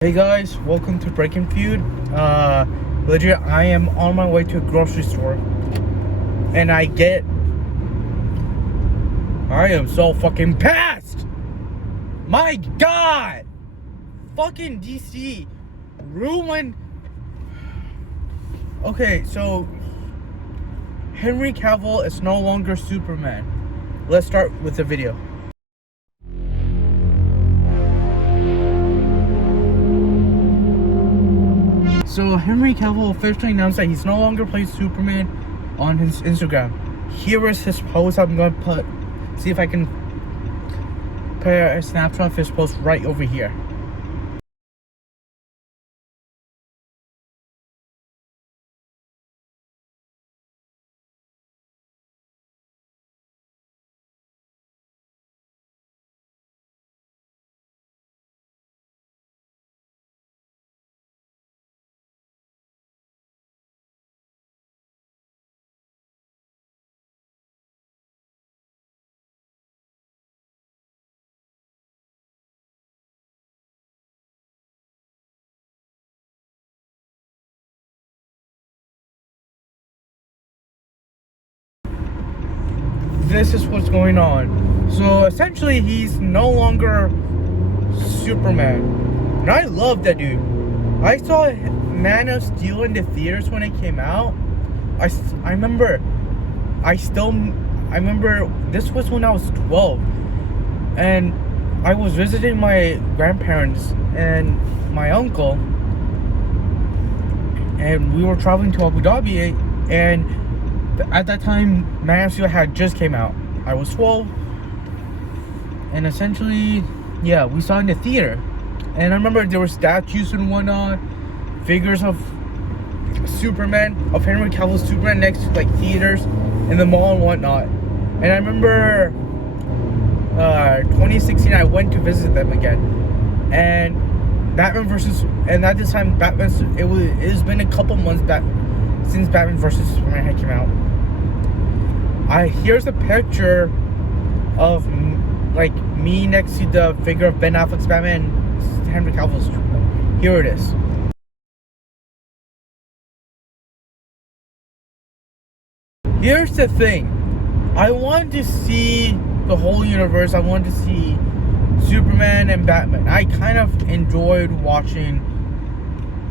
Hey guys, welcome to Breaking Feud. Legit, I am on my way to a grocery store, and I am so fucking pissed. My God, fucking DC ruined. Okay, so Henry Cavill is no longer Superman. Let's start with the video. So Henry Cavill officially announced that he's no longer plays Superman on his Instagram. Here is his post. I'm gonna see if I can put a snapshot of his post right over here. This is what's going on. So essentially, he's no longer Superman, and I love that dude. I saw Man of Steel in the theaters when it came out. I remember. I remember this was when I was 12, and I was visiting my grandparents and my uncle, and we were traveling to Abu Dhabi, and at that time, Man of Steel had just came out. I was 12, and essentially, yeah, we saw it in the theater. And I remember there were statues and whatnot, figures of Superman, of Henry Cavill's Superman next to like theaters in the mall and whatnot. And I remember 2016, I went to visit them again, and at this time, it's been a couple months back since Batman versus Superman had came out. Here's a picture of like me next to the figure of Ben Affleck's Batman, Henry Cavill's Superman. Here it is. Here's the thing. I wanted to see the whole universe. I wanted to see Superman and Batman. I kind of enjoyed watching.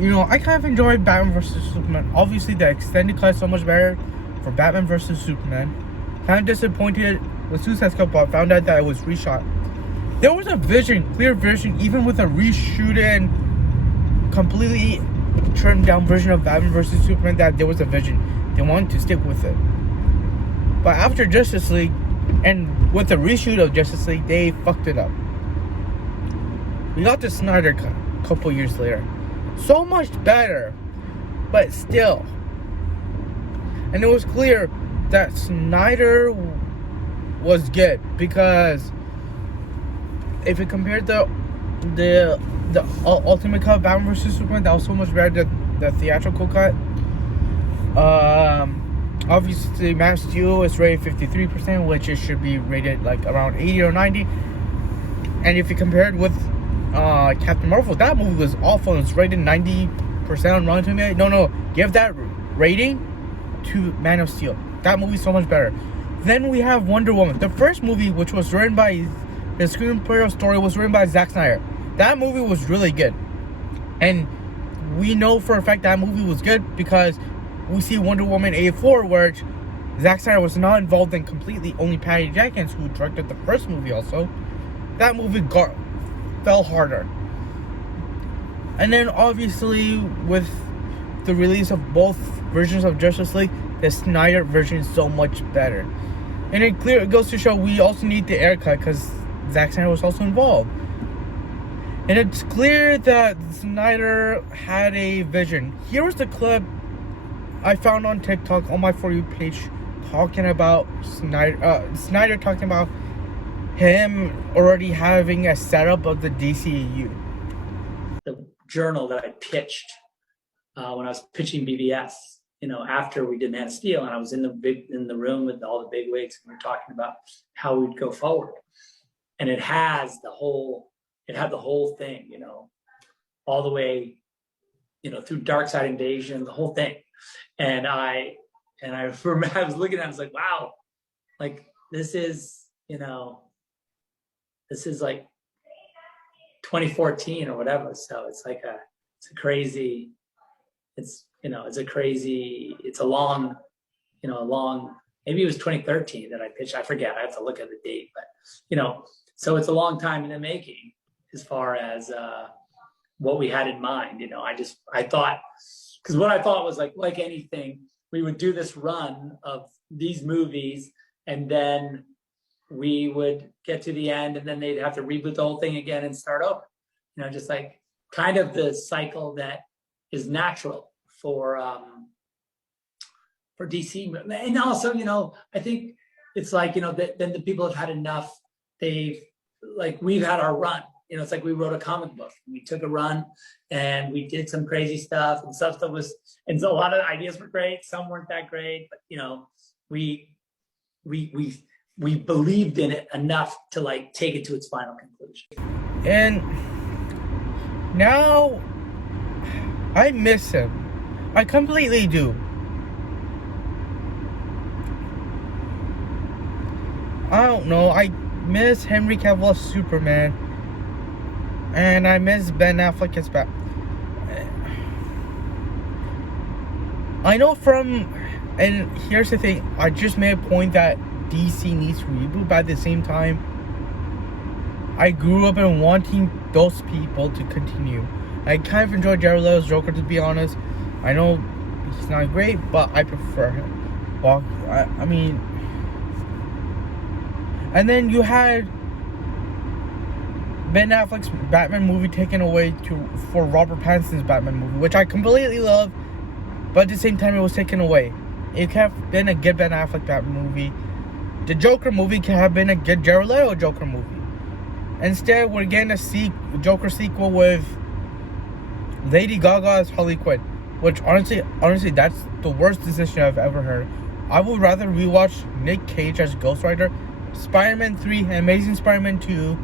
I kind of enjoyed Batman vs. Superman. Obviously, the extended cut is so much better for Batman vs. Superman. Kind of disappointed with Suicide Squad, but found out that it was reshot. There was a clear vision, even with a reshoot and completely turned down version of Batman vs. Superman, that there was a vision. They wanted to stick with it. But after Justice League, and with the reshoot of Justice League, they fucked it up. We got the Snyder Cut a couple years later. So much better, but still. And it was clear that Snyder was good, because if you compared the Ultimate Cut of Batman vs. Superman, that was so much better than the theatrical cut. Obviously, Man of Steel is rated 53%, which it should be rated like around 80 or 90. And if you compare it with Captain Marvel, that movie was awful. It's rated 90% on Rotten Tomatoes. No, give that rating to Man of Steel. That movie's so much better. Then we have Wonder Woman. The first movie, which was written by the screenplay of story, was written by Zack Snyder. That movie was really good, and we know for a fact that movie was good because we see Wonder Woman 84, where Zack Snyder was not involved in completely, only Patty Jenkins, who directed the first movie also. That movie fell harder. And then obviously with the release of both versions of Justice League, the Snyder version is so much better. And it goes to show we also need the air cut because Zack Snyder was also involved. And it's clear that Snyder had a vision. Here was the clip I found on TikTok on my For You page talking about Snyder talking about him already having a setup of the DCEU. The journal that I pitched when I was pitching BVS, after we did Man of Steel, and I was in the room with all the big wigs, and we were talking about how we'd go forward. And it had the whole thing, all the way, through Dark Side Invasion, the whole thing. And I remember I was looking at it, I was like, wow, like this is like 2014 or whatever. So it's a crazy, it's a long, maybe it was 2013 that I pitched. I forget. I have to look at the date, but so it's a long time in the making as far as what we had in mind. I thought, because what I thought was like anything, we would do this run of these movies, and then we would get to the end, and then they'd have to reboot the whole thing again and start over. Just like kind of the cycle that is natural for DC. And also, I think it's like, then the people have had enough. We've had our run. It's like we wrote a comic book. We took a run and we did some crazy stuff, and stuff that was, and so a lot of the ideas were great. Some weren't that great, but we believed in it enough to like take it to its final conclusion. And now I miss him. I completely do. I don't know. I miss Henry Cavill as Superman. And I miss Ben Affleck as Batman. I know and here's the thing. I just made a point that DC needs to reboot, but at the same time, I grew up in wanting those people to continue. I kind of enjoy Jared Leto's Joker, to be honest. I know he's not great, but I prefer him. Well, I mean, and then you had Ben Affleck's Batman movie taken away for Robert Pattinson's Batman movie, which I completely love, but at the same time it was taken away. It could have been a good Ben Affleck Batman movie. The Joker movie could have been a good Jared Leto Joker movie. Instead, we're getting a Joker sequel with Lady Gaga as Harley Quinn, which honestly, that's the worst decision I've ever heard. I would rather rewatch Nick Cage as Ghost Rider, Spider-Man 3, Amazing Spider-Man 2,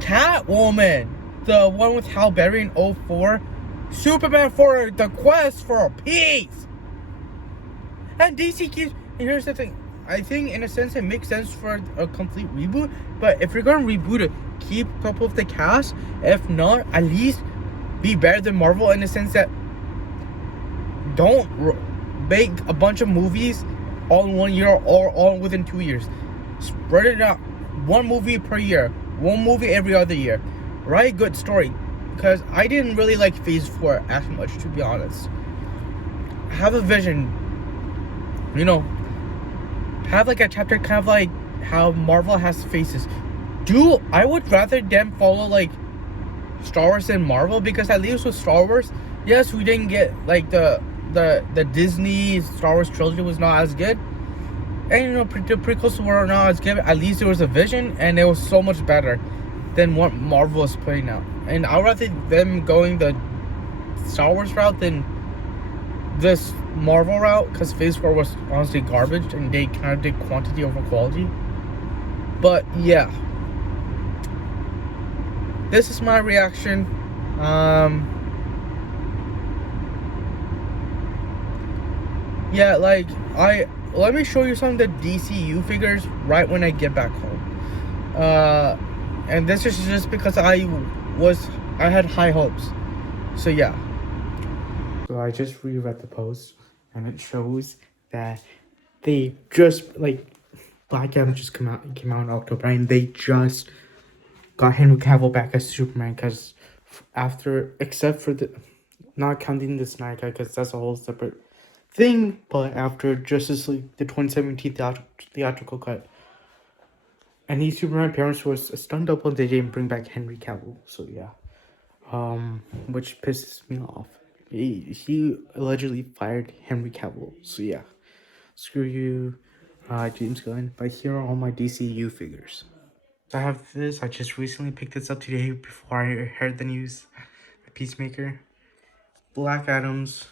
Catwoman, the one with Halle Berry in 2004, Superman for the Quest for Peace. And DC keeps, and here's the thing, I think in a sense it makes sense for a complete reboot, but if you're gonna reboot it, keep a couple of the cast. If not, at least be better than Marvel in the sense that don't make a bunch of movies all in 1 year or all within 2 years. Spread it out, one movie per year, one movie every other year. Write a good story, because I didn't really like Phase 4 as much, to be honest. Have a vision, have like a chapter, kind of like how Marvel has phases. I would rather them follow like Star Wars than Marvel, because at least with Star Wars, yes, we didn't get like the Disney Star Wars trilogy was not as good, and the prequels were not as good. At least there was a vision, and it was so much better than what Marvel is putting out. And I'd rather them going the Star Wars route than this Marvel route, because Phase 4 was honestly garbage, and they kind of did quantity over quality. But yeah, this is my reaction. Yeah, let me show you some of the DCU figures right when I get back home. And this is just because I had high hopes. So yeah. So I just reread the post, and it shows that they just Black Adam just came out in October, and they just got Henry Cavill back as Superman, because except for not counting the Snyder, because that's a whole separate thing, but after Justice League, the 2017 theatrical cut, and his Superman appearance was a stunt double, and they didn't bring back Henry Cavill. So yeah, which pisses me off. He allegedly fired Henry Cavill. So yeah, screw you, James Gunn. But here are all my DCU figures. So I have this. I just recently picked this up today before I heard the news. Peacemaker, Black Adams,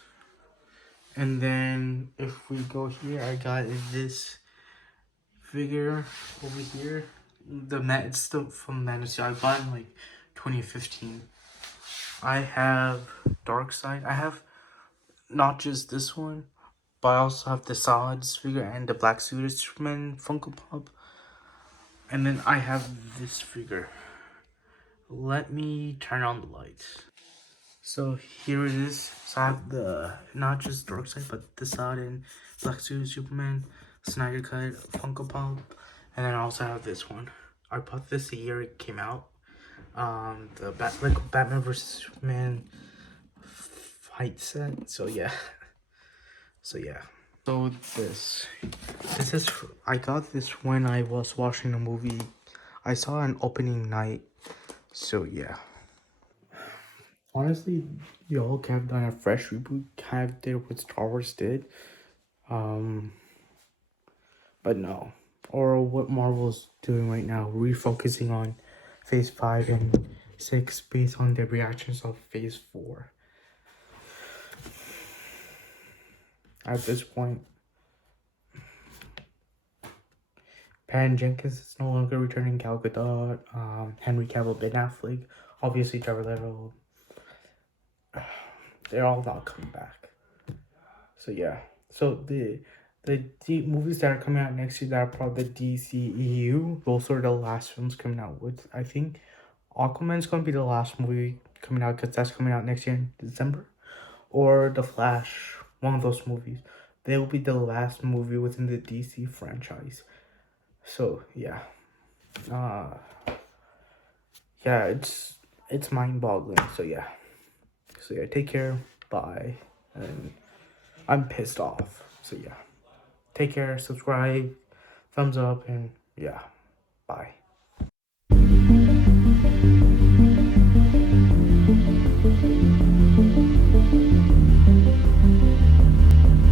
and then if we go here, I got this figure over here. It's still from Man of Steel. I bought in 2015. I have Dark Side. I have not just this one, but I also have the Solids figure and the Black Suited Superman Funko Pop. And then I have this figure. Let me turn on the lights. So here it is. So I have the not just Dark Side, but the Solid and Black Suited Superman, Snyder Cut, Funko Pop, and then I also have this one. I bought this the year it came out. The Batman vs Superman fight set. So yeah. So yeah. So this is I got this when I was watching a movie. I saw an opening night. So yeah. Honestly, y'all could have done a fresh reboot, kind of did what Star Wars did. Um, but no. Or what Marvel's doing right now, refocusing on Phase 5 and 6 based on the reactions of Phase 4. At this point, Patton Jenkins is no longer returning, Gal Gadot, Henry Cavill, Ben Affleck, obviously Jared Leto. They're all not coming back. So yeah. So the movies that are coming out next year that are part of the DCEU, those are the last films coming out. With I think Aquaman's gonna be the last movie coming out because that's coming out next year in December, or The Flash, one of those movies. They will be the last movie within the DC franchise. So yeah, uh, yeah, it's mind boggling. So yeah, take care, bye, and I'm pissed off. So yeah. Take care, subscribe, thumbs up, and yeah, bye.